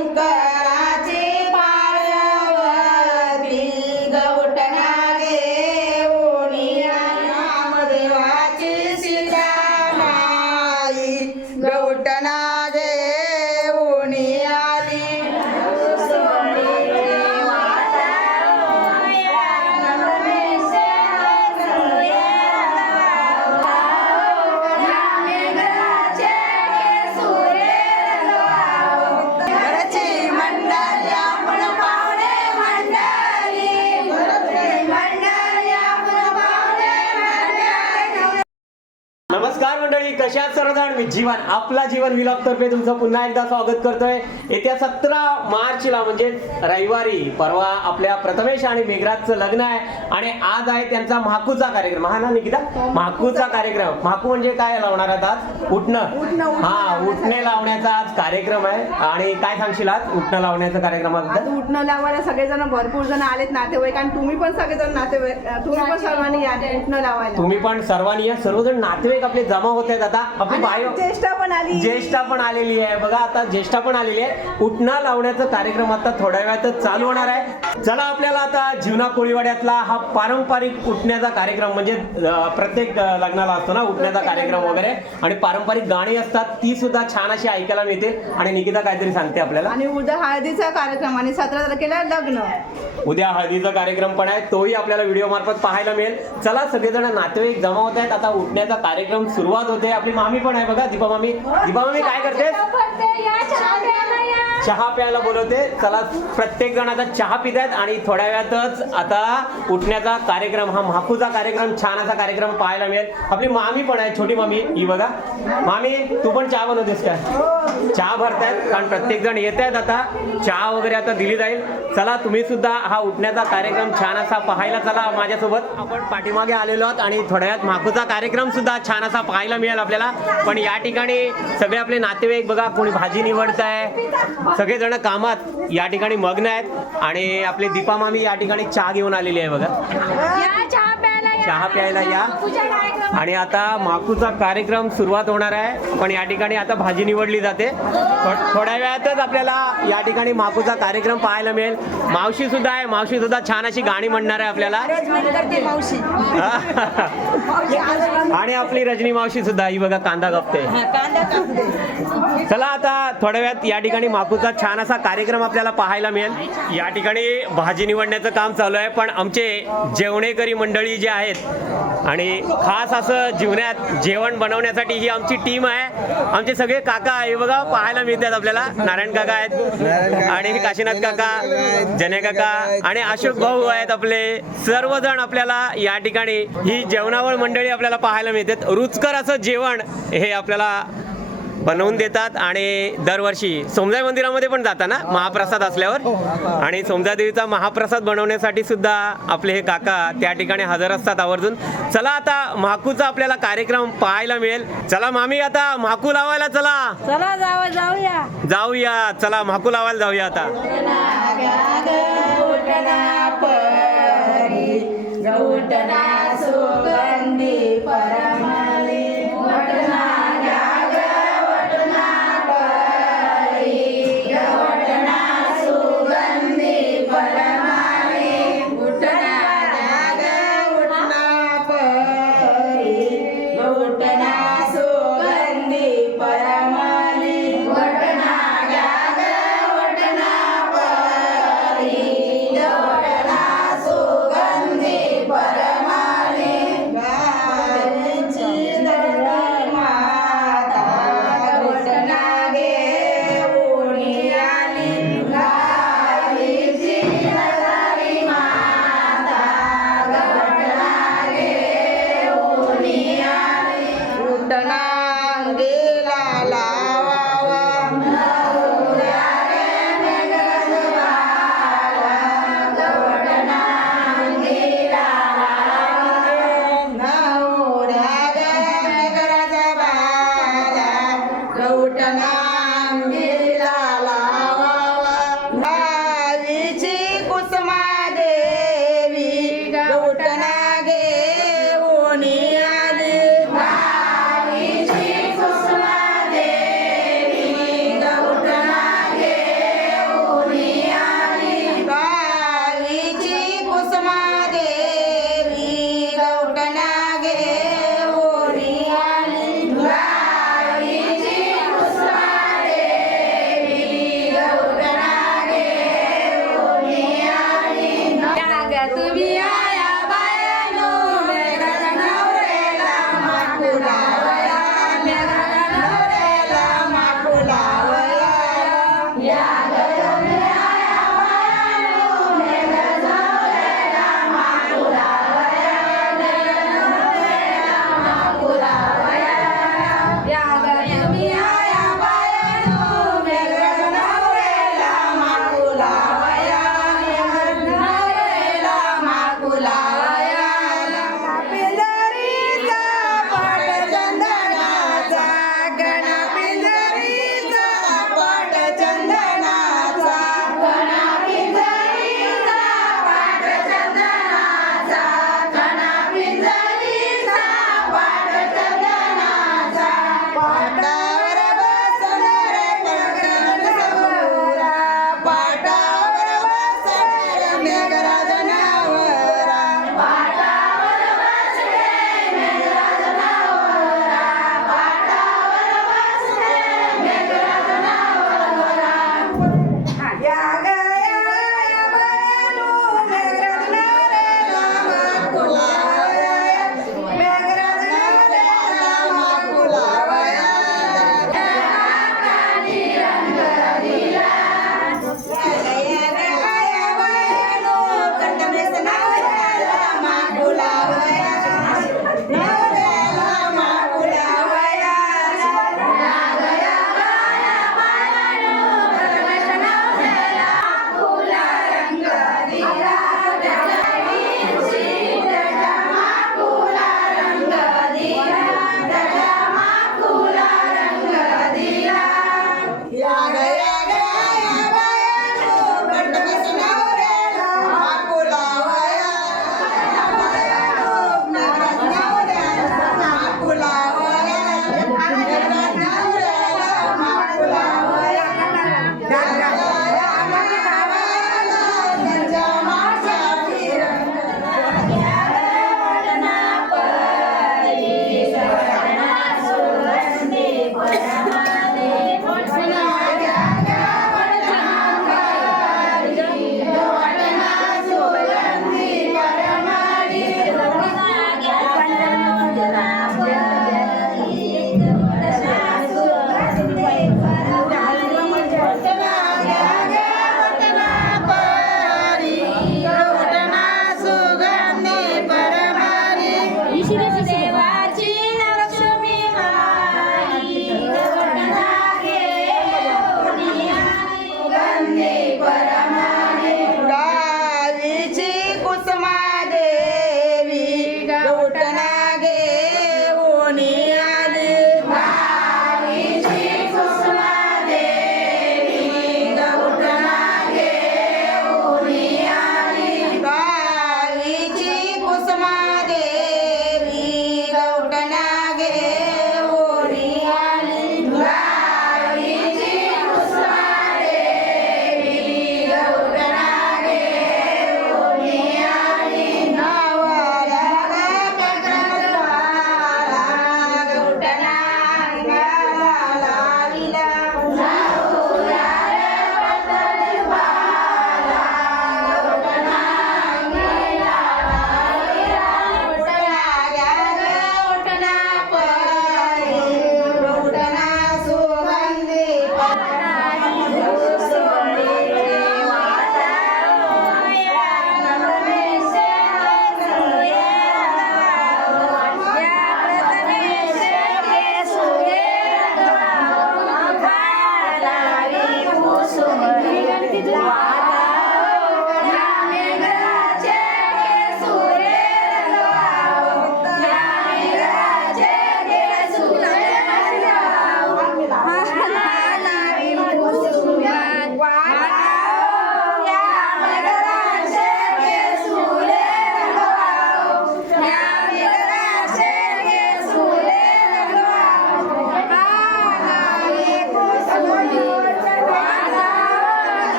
perguntar मंडळी कशात सर्वजण मी जीवन आपला जीवन विलॉग तर्फे तुमचं पुन्हा एकदा स्वागत करतोय. येत्या सतरा मार्चला म्हणजे रविवारी परवा आपल्या प्रथमेश आणि मेघराजचं लग्न आहे. आणि आज आहे त्यांचा म्हाकूचा कार्यक्रम. हा ना निकिता? म्हाकूचा कार्यक्रम. म्हाकू म्हणजे काय लावणार आहेत आज? उठणं. हा उठणे लावण्याचा आज कार्यक्रम आहे. आणि काय सांगशील आज? उठणं लावण्याचा कार्यक्रमाबद्दल आता उठणं लावायला सगळेजण भरपूर जण आलेत नातेवाईक आणि तुम्ही पण सगळेजण नातेवाईक तुम्ही पण सर्वांनी या उठणं लावायला. तुम्ही पण सर्वांनी या. सर्वजण नातेवाईक आपले जमा होत आहेत आता. आपली आणि बायो ज्येष्ठ पण आली. ज्येष्ठा पण आलेली आहे. बघा आता ज्येष्ठा पण आलेली आहे. उठणा लावण्याचा कार्यक्रम आता थोड्या वेळातच चालू होणार आहे. चला आपल्याला आता जीवना कोळीवाड्यातला हा पारंपरिक उठण्याचा कार्यक्रम म्हणजे अं, प्रत्येक अं, लग्नाला असतो ना उठण्याचा कार्यक्रम वगैरे. आणि पारंपरिक गाणी असतात ती सुद्धा छान अशी ऐकायला मिळते आणि निकिता काहीतरी सांगते आपल्याला. आणि उद्या हळदीचा कार्यक्रम आणि सतरा तारखेला लग्न. उद्या हळदीचा कार्यक्रम पण आहे. तोही आपल्याला व्हिडिओ मार्फत पाहायला मिळेल. चला सगळेजण नातेवाईक जमा होत आहेत. आता उठण्याचा कार्यक्रम सुरुवात होते. आपली मामी पण आहे बघा दीपा मामी. दीपा मामी काय करते चहा प्यायला बोलवते. चला प्रत्येक जण आता चहा पित आहेत आणि थोड्या वेळातच आता उठण्याचा कार्यक्रम हा म्हाकूचा कार्यक्रम छान असा कार्यक्रम पाहायला मिळेल. आपली मामी पण आहे छोटी मामी. ही बघा. मामी तू पण चहा बनवतेस काय? चहा भरतायत कारण प्रत्येक जण येत आहेत आता. चहा वगैरे आता दिली जाईल. चला तुम्ही सुद्धा हा उठण्याचा कार्यक्रम छान असा पाहायला चला माझ्यासोबत. आपण पाठीमागे आलेलो आहोत आणि थोड्या वेळात म्हाकूचा कार्यक्रम सुद्धा छान असा पाहायला मिळेल आपल्याला. पण या ठिकाणी सगळे आपले नातेवाईक बघा कोणी भाजी निवडत आहे सगळेजण कामात या ठिकाणी मग्न आहेत. आणि आपले दीपा मामी या ठिकाणी चहा घेऊन आलेली आहे बघा. चहा प्यायला या. आणि आता माकूचा कार्यक्रम सुरुवात होणार आहे. पण या ठिकाणी आता भाजी निवडली जाते. थोड्या वेळातच आपल्याला या ठिकाणी माकूचा कार्यक्रम पाहायला मिळेल. मावशी सुद्धा आहे. मावशी सुद्धा छान अशी गाणी म्हणणार आहे आपल्याला. आणि आपली रजनी मावशी सुद्धा. ही बघा कांदा गपते चला आता थोड्या वेळात या ठिकाणी माकूचा छान असा कार्यक्रम आपल्याला पाहायला मिळेल. या ठिकाणी भाजी निवडण्याचं काम चालू आहे. पण आमचे जेवणेकरी मंडळी जे आहेत आणि खास असं जीवनात जेवण बनवण्यासाठी ही आमची टीम आहे. आमचे सगळे काका हे बघा पाहायला मिळतात आपल्याला. नारायण काका आहेत. आणि काशीनाथ काका जने काका आणि अशोक भाऊ आहेत आपले. सर्वजण आपल्याला या ठिकाणी ही जेवणावळ मंडळी आपल्याला पाहायला मिळतात. रुचकर असं जेवण हे आपल्याला बनवून देतात आणि दरवर्षी सोमजाई मंदिरामध्ये पण जाता ना महाप्रसाद असल्यावर. आणि सोमजा देवीचा महाप्रसाद बनवण्यासाठी सुद्धा आपले हे काका त्या ठिकाणी हजर असतात आवर्जून. चला आता म्हाकूचा आपल्याला कार्यक्रम पाहायला मिळेल. चला मामी आता म्हाकू लावायला चला. चला जाऊ जाऊया. जाऊया. चला म्हाकू लावायला जाऊया आता. Banyak.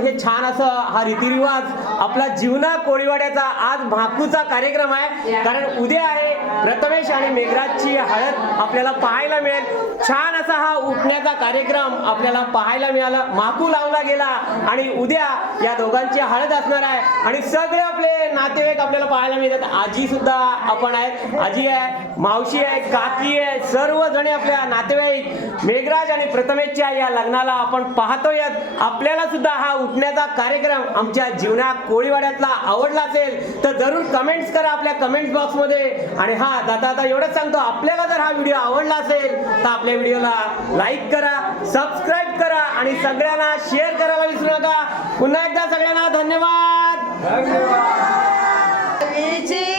हे छान असं हा रीतिरिवाज आपला जीवना कोळीवाड्याचा आज भाकूचा कार्यक्रम आहे. कारण उद्या आहे प्रथमेश आणि मेघराजची हळद आपल्याला पाहायला मिळेल. छान असा हा उठण्याचा कार्यक्रम आपल्याला पाहायला मिळाला. माकू लावला गेला आणि उद्या या दोघांची हळद असणार आहे. आणि सगळे आपले नातेवाईक आपल्याला पाहायला मिळतात. आजी सुद्धा आपण आहेत. आजी आहे मावशी आहे काकी आहे सर्व जणे आपल्या नातेवाईक मेघराज आणि प्रथमेशच्या या लग्नाला आपण पाहतोय. आपल्याला सुद्धा हा उठण्याचा कार्यक्रम आमच्या जीवना कोळीवाड्यातला आवडला असेल तर जरूर कमेंट्स करा आपल्या कमेंट्स बॉक्समध्ये आणि हा जाता आता एवढंच सांगतो आपल्याला जर हा व्हिडिओ आवडला असेल तर आपल्या व्हिडिओला लाईक करा सबस्क्राईब करा आणि सगळ्यांना शेअर करायला विसरू नका. पुन्हा एकदा सगळ्यांना धन्यवाद. विची